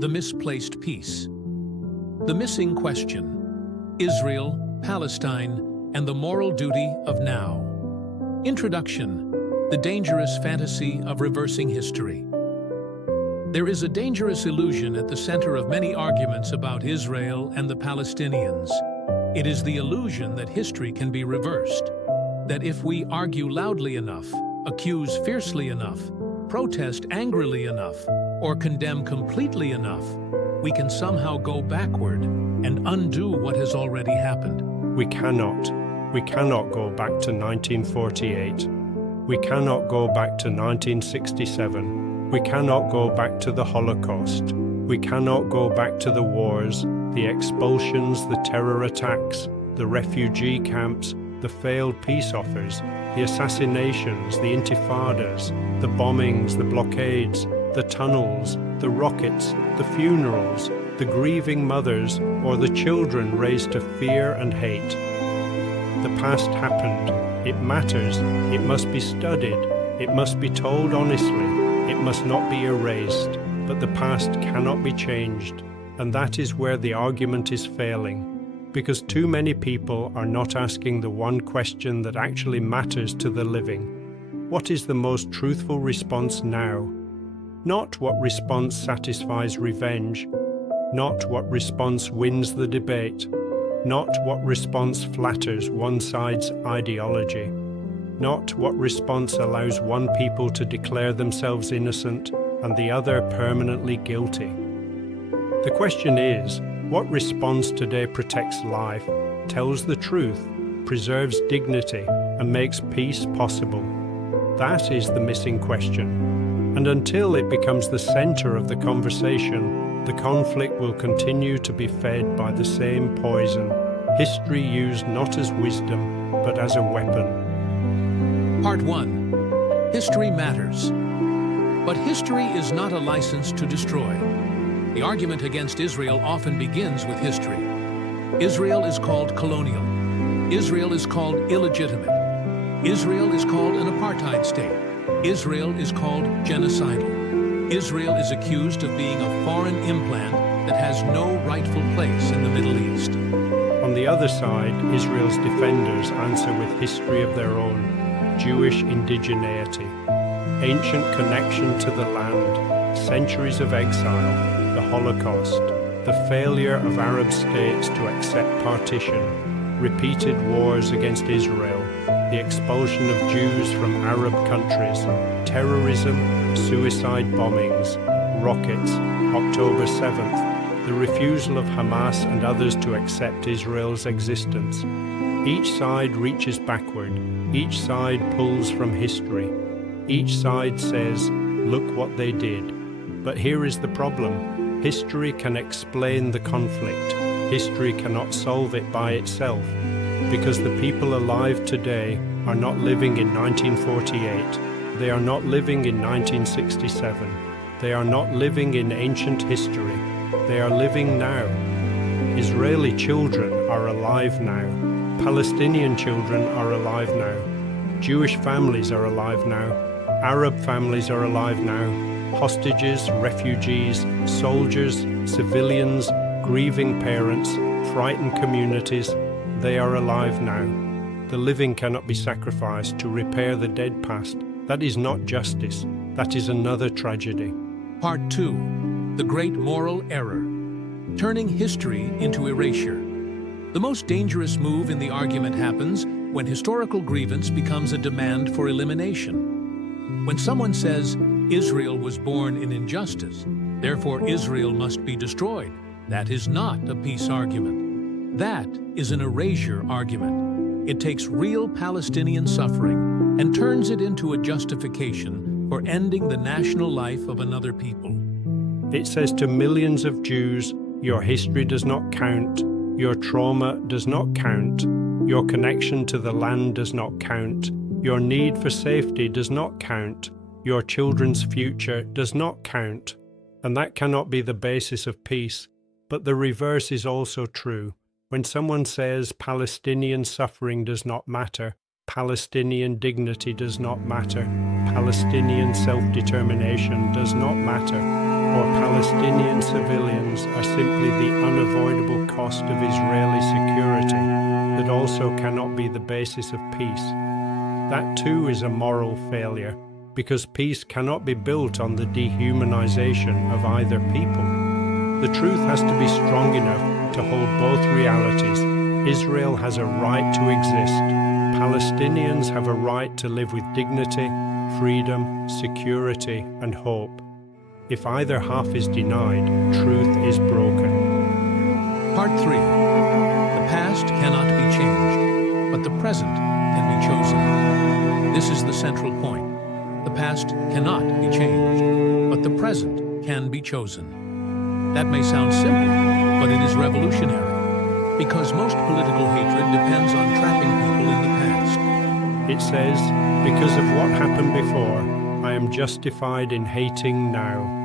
The Misplaced Peace. The Missing Question. Israel, Palestine, and the Moral Duty of Now. Introduction. The Dangerous Fantasy of Reversing History. There is a dangerous illusion at the center of many arguments about Israel and the Palestinians. It is the illusion that history can be reversed. That if we argue loudly enough, accuse fiercely enough, protest angrily enough, or condemn completely enough, we can somehow go backward and undo what has already happened. We cannot. We cannot go back to 1948. We cannot go back to 1967. We cannot go back to the Holocaust. We cannot go back to the wars, the expulsions, the terror attacks, the refugee camps, the failed peace offers, the assassinations, the intifadas, the bombings, the blockades, the tunnels, the rockets, the funerals, the grieving mothers, or the children raised to fear and hate. The past happened. It matters. It must be studied. It must be told honestly. It must not be erased. But the past cannot be changed. And that is where the argument is failing. Because too many people are not asking the one question that actually matters to the living. What is the most truthful response now? Not what response satisfies revenge, not what response wins the debate, not what response flatters one side's ideology, not what response allows one people to declare themselves innocent and the other permanently guilty. The question is, what response today protects life, tells the truth, preserves dignity, and makes peace possible? That is the missing question. And until it becomes the center of the conversation, the conflict will continue to be fed by the same poison, history used not as wisdom, but as a weapon. Part 1. History matters. But history is not a license to destroy. The argument against Israel often begins with history. Israel is called colonial. Israel is called illegitimate. Israel is called an apartheid state. Israel is called genocidal. Israel is accused of being a foreign implant that has no rightful place in the Middle East. On the other side, Israel's defenders answer with history of their own, Jewish indigeneity, ancient connection to the land, centuries of exile, the Holocaust, the failure of Arab states to accept partition, repeated wars against Israel, the expulsion of Jews from Arab countries, terrorism, suicide bombings, rockets, October 7th, the refusal of Hamas and others to accept Israel's existence. Each side reaches backward, each side pulls from history, each side says, look what they did. But here is the problem. History can explain the conflict. History cannot solve it by itself, because the people alive today are not living in 1948. They are not living in 1967. They are not living in ancient history. They are living now. Israeli children are alive now. Palestinian children are alive now. Jewish families are alive now. Arab families are alive now. Hostages, refugees, soldiers, civilians, grieving parents, frightened communities, they are alive now. The living cannot be sacrificed to repair the dead past. That is not justice. That is another tragedy. Part 2. The Great Moral Error. Turning history into erasure. The most dangerous move in the argument happens when historical grievance becomes a demand for elimination. When someone says, Israel was born in injustice, therefore Israel must be destroyed, that is not a peace argument. That is an erasure argument. It takes real Palestinian suffering and turns it into a justification for ending the national life of another people. It says to millions of Jews, your history does not count, your trauma does not count, your connection to the land does not count, your need for safety does not count, your children's future does not count. And that cannot be the basis of peace. But the reverse is also true. When someone says Palestinian suffering does not matter, Palestinian dignity does not matter, Palestinian self-determination does not matter, or Palestinian civilians are simply the unavoidable cost of Israeli security that also cannot be the basis of peace. That too is a moral failure, because peace cannot be built on the dehumanization of either people. The truth has to be strong enough to hold both realities. Israel has a right to exist. Palestinians have a right to live with dignity, freedom, security, and hope. If either half is denied, truth is broken. Part 3. The past cannot be changed, but the present can be chosen. This is the central point. The past cannot be changed, but the present can be chosen. That may sound simple, but it is revolutionary, because most political hatred depends on trapping people in the past. It says, because of what happened before, I am justified in hating now.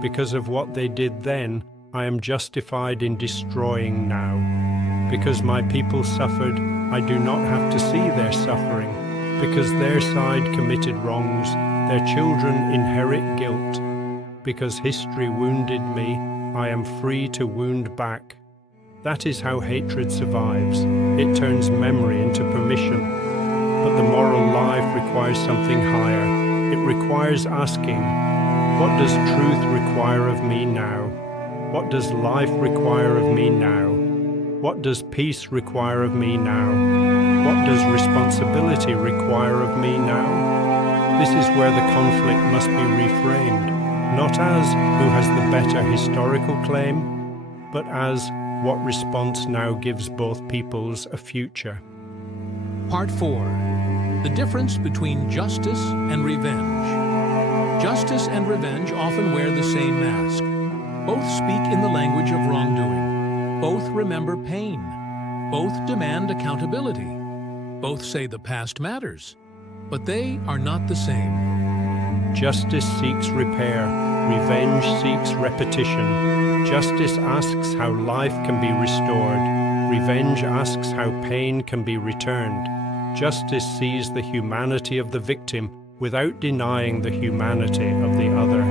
Because of what they did then, I am justified in destroying now. Because my people suffered, I do not have to see their suffering. Because their side committed wrongs, their children inherit guilt. Because history wounded me, I am free to wound back. That is how hatred survives. It turns memory into permission. But the moral life requires something higher. It requires asking, what does truth require of me now? What does life require of me now? What does peace require of me now? What does responsibility require of me now? This is where the conflict must be reframed, not as who has the better historical claim, but as what response now gives both peoples a future. Part 4. The difference between justice and revenge. Justice and revenge often wear the same mask. Both speak in the language of wrongdoing. Both remember pain. Both demand accountability. Both say the past matters. But they are not the same. Justice seeks repair. Revenge seeks repetition. Justice asks how life can be restored. Revenge asks how pain can be returned. Justice sees the humanity of the victim without denying the humanity of the other.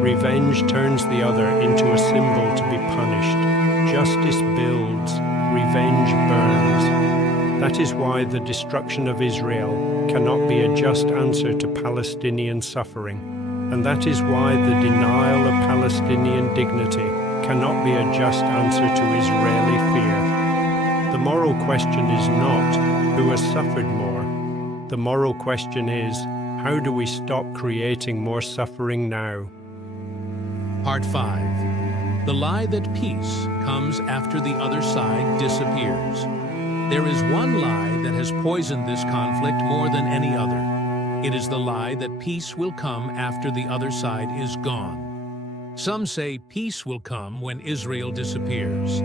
Revenge turns the other into a symbol to be punished. Justice builds, revenge burns. That is why the destruction of Israel cannot be a just answer to Palestinian suffering. And that is why the denial of Palestinian dignity cannot be a just answer to Israeli fear. The moral question is not who has suffered more. The moral question is, how do we stop creating more suffering now? Part 5. The lie that peace comes after the other side disappears. There is one lie that has poisoned this conflict more than any other. It is the lie that peace will come after the other side is gone. Some say peace will come when Israel disappears.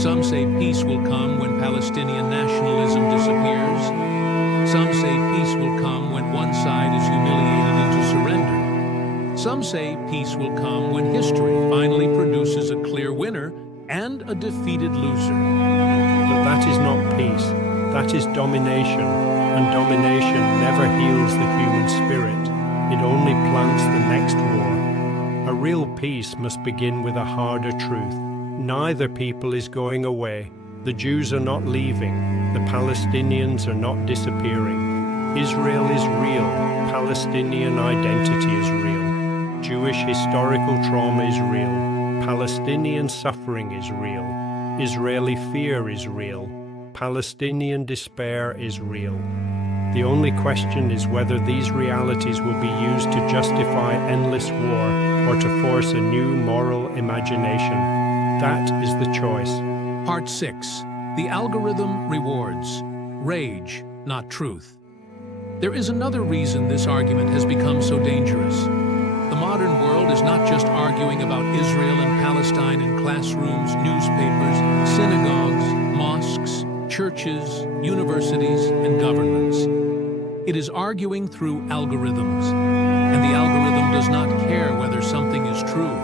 Some say peace will come when Palestinian nationalism disappears. Some say peace will come when one side is humiliated into surrender. Some say peace will come when history finally produces a clear winner and a defeated loser. But that is not peace. That is domination, and domination never heals the human spirit. It only plants the next war. A real peace must begin with a harder truth. Neither people is going away. The Jews are not leaving. The Palestinians are not disappearing. Israel is real. Palestinian identity is real. Jewish historical trauma is real. Palestinian suffering is real. Israeli fear is real. Palestinian despair is real. The only question is whether these realities will be used to justify endless war or to force a new moral imagination. That is the choice. Part 6. The algorithm rewards rage, not truth. There is another reason this argument has become so dangerous. The modern world is not just arguing about Israel and Palestine in classrooms, newspapers, synagogues, mosques, churches, universities, and governments. It is arguing through algorithms, and the algorithm does not care whether something is true.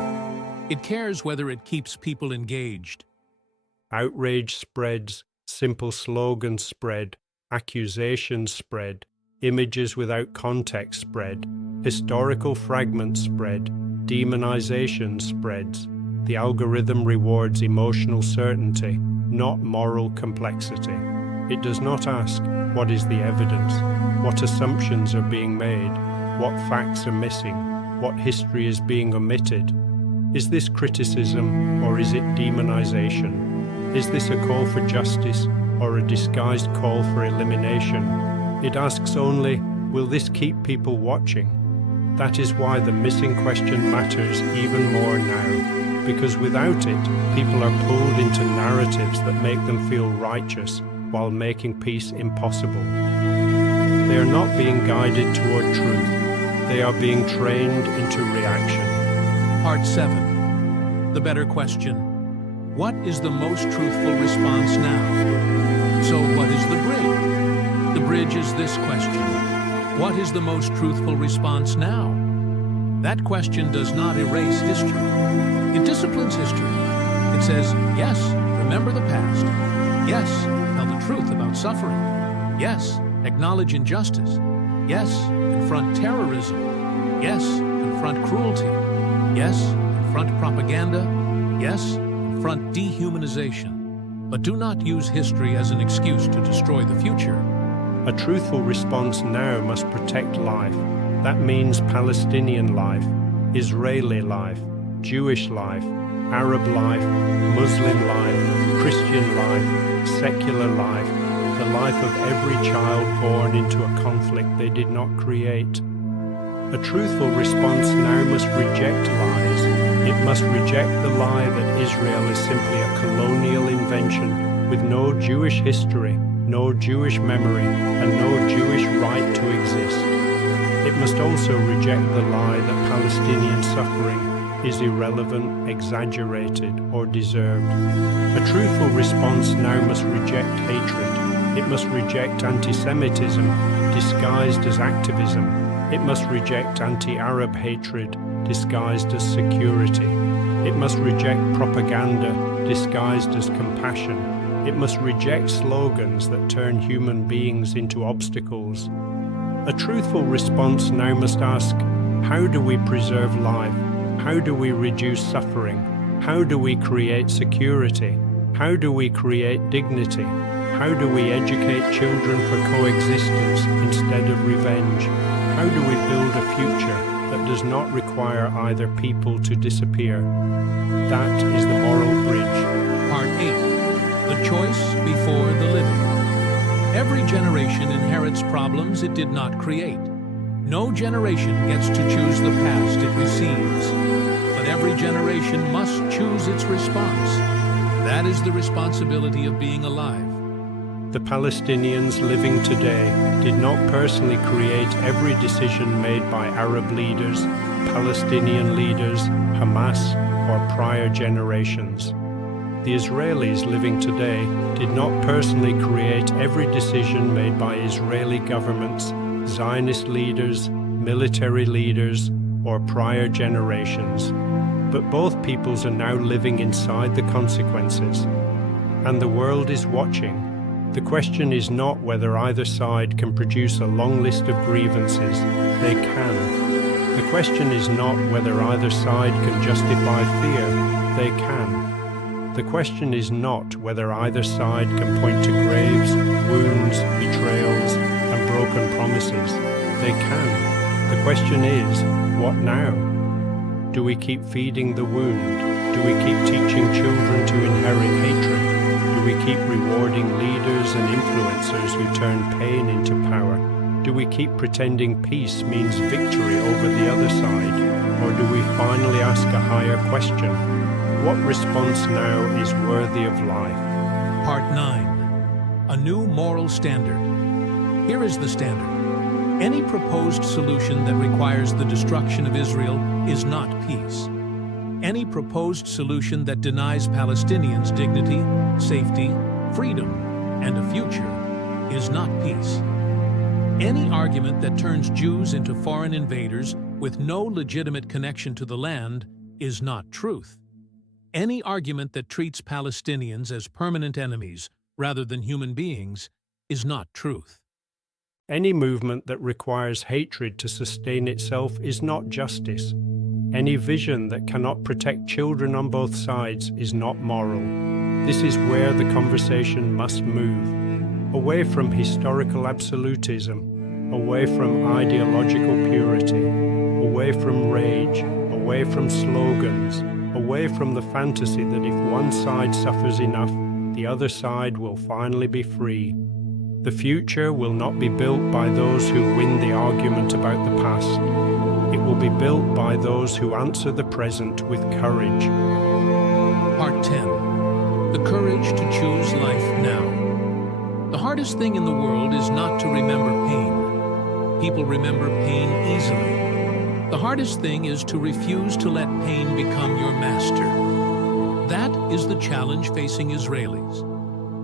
It cares whether it keeps people engaged. Outrage spreads, simple slogans spread, accusations spread, images without context spread, historical fragments spread, demonization spreads. The algorithm rewards emotional certainty, not moral complexity. It does not ask, what is the evidence? What assumptions are being made? What facts are missing? What history is being omitted? Is this criticism or is it demonization? Is this a call for justice or a disguised call for elimination? It asks only, will this keep people watching? That is why the missing question matters even more now, because without it, people are pulled into narratives that make them feel righteous while making peace impossible. They are not being guided toward truth. They are being trained into reaction. Part 7. The better question. What is the most truthful response now? So what is the bridge? The bridge is this question. What is the most truthful response now? That question does not erase history. It disciplines history. It says, yes, remember the past. Yes, tell the truth about suffering. Yes, acknowledge injustice. Yes, confront terrorism. Yes, confront cruelty. Yes, confront propaganda. Yes, confront dehumanization. But do not use history as an excuse to destroy the future. A truthful response now must protect life. That means Palestinian life, Israeli life, Jewish life, Arab life, Muslim life, Christian life, secular life, the life of every child born into a conflict they did not create. A truthful response now must reject lies. It must reject the lie that Israel is simply a colonial invention with no Jewish history, no Jewish memory, and no Jewish right to exist. It must also reject the lie that Palestinian suffering is irrelevant, exaggerated, or deserved. A truthful response now must reject hatred. It must reject anti-Semitism, disguised as activism. It must reject anti-Arab hatred, disguised as security. It must reject propaganda, disguised as compassion. It must reject slogans that turn human beings into obstacles. A truthful response now must ask, how do we preserve life? How do we reduce suffering? How do we create security? How do we create dignity? How do we educate children for coexistence instead of revenge? How do we build a future that does not require either people to disappear? That is the moral bridge. Part 8. The choice before the living. Every generation inherits problems it did not create. No generation gets to choose the past it receives, but every generation must choose its response. That is the responsibility of being alive. The Palestinians living today did not personally create every decision made by Arab leaders, Palestinian leaders, Hamas, or prior generations. The Israelis living today did not personally create every decision made by Israeli governments, Zionist leaders, military leaders, or prior generations. But both peoples are now living inside the consequences, and the world is watching. The question is not whether either side can produce a long list of grievances. They can. The question is not whether either side can justify fear. They can. The question is not whether either side can point to graves, wounds, betrayals, and broken promises. They can. The question is, what now? Do we keep feeding the wound? Do we keep teaching children to inherit hatred? Do we keep rewarding leaders and influencers who turn pain into power? Do we keep pretending peace means victory over the other side? Or do we finally ask a higher question? What response now is worthy of life? Part 9. A new moral standard. Here is the standard. Any proposed solution that requires the destruction of Israel is not peace. Any proposed solution that denies Palestinians dignity, safety, freedom, and a future is not peace. Any argument that turns Jews into foreign invaders with no legitimate connection to the land is not truth. Any argument that treats Palestinians as permanent enemies rather than human beings is not truth. Any movement that requires hatred to sustain itself is not justice. Any vision that cannot protect children on both sides is not moral. This is where the conversation must move, away from historical absolutism, away from ideological purity, away from rage, away from slogans, away from the fantasy that if one side suffers enough, the other side will finally be free. The future will not be built by those who win the argument about the past. It will be built by those who answer the present with courage. Part 10. The courage to choose life now. The hardest thing in the world is not to remember pain. People remember pain easily. The hardest thing is to refuse to let pain become your master. That is the challenge facing Israelis.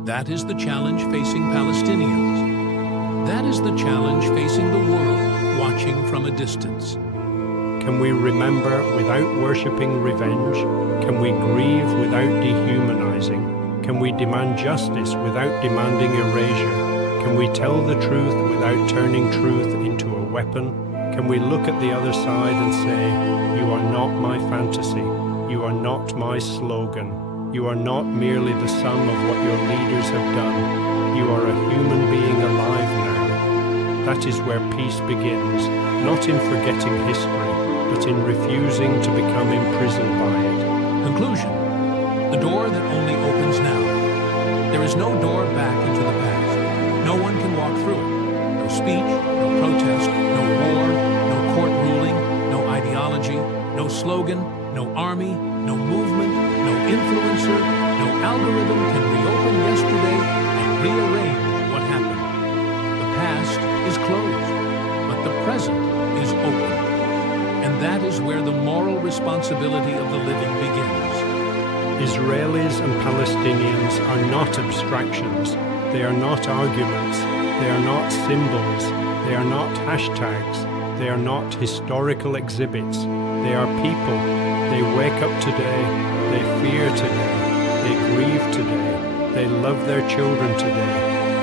That is the challenge facing Palestinians. That is the challenge facing the world watching from a distance. Can we remember without worshipping revenge? Can we grieve without dehumanizing? Can we demand justice without demanding erasure? Can we tell the truth without turning truth into a weapon? Can we look at the other side and say, "You are not my fantasy. You are not my slogan. You are not merely the sum of what your leaders have done. You are a human being alive now." That is where peace begins, not in forgetting history, but in refusing to become imprisoned by it. Conclusion. The door that only opens now. There is no door back into the past. No one can walk through it. No speech, no protest, no war, no court ruling, no ideology, no slogan, no army, no movement, no influencer, no algorithm can reopen yesterday and rearrange what happened. The past is closed, but the present is open. And that is where the moral responsibility of the living begins. Israelis and Palestinians are not abstractions. They are not arguments. They are not symbols. They are not hashtags. They are not historical exhibits. They are people. They wake up today. They fear today. They grieve today. They love their children today.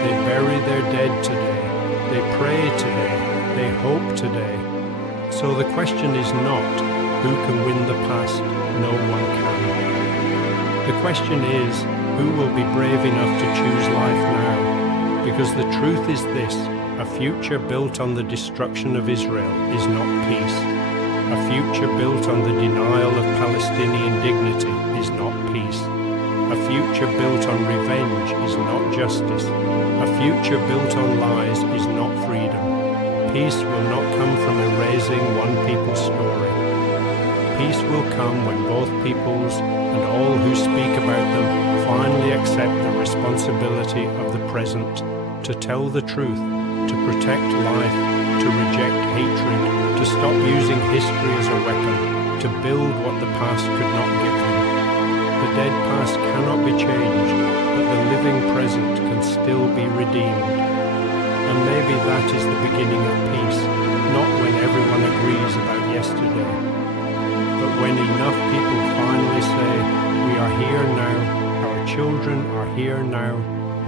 They bury their dead today. They pray today. They hope today. So the question is not, who can win the past? No one can. The question is, who will be brave enough to choose life now? Because the truth is this, a future built on the destruction of Israel is not peace. A future built on the denial of Palestinian dignity is not peace. A future built on revenge is not justice. A future built on lies is not freedom. Peace will not come from erasing one people's story. Peace will come when both peoples and all who speak about them finally accept the responsibility of the present, to tell the truth, to protect life, to reject hatred, to stop using history as a weapon, to build what the past could not give them. The dead past cannot be changed, but the living present can still be redeemed. And maybe that is the beginning of peace, not when everyone agrees about yesterday, but when enough people finally say, "We are here now, our children are here now,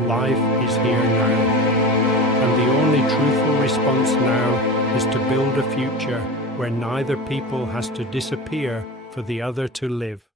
life is here now." And the only truthful response now is to build a future where neither people has to disappear for the other to live.